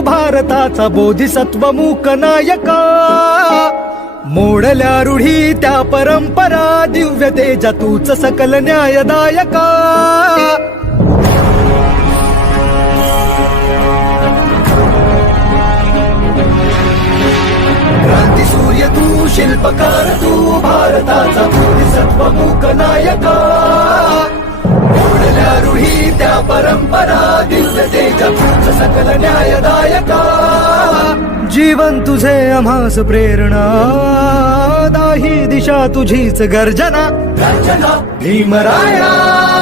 भारताचा बोधिसत्व मूक नायका. मोडल्या रूढी त्या परंपरा, दिव्य तेजा तूच सकल न्यायदायका. क्रांती सूर्य तू, शिल्पकार तू, भारताचा बोधिसत्व मूक नायका. मोडल्या रूढी त्या परंपरा, दिव्य तेजा तूच सकल न्यायदायका. जीवन तुझे आम्हास प्रेरणा, दाही दिशा तुझीच गर्जना. गर्जना भीमराया.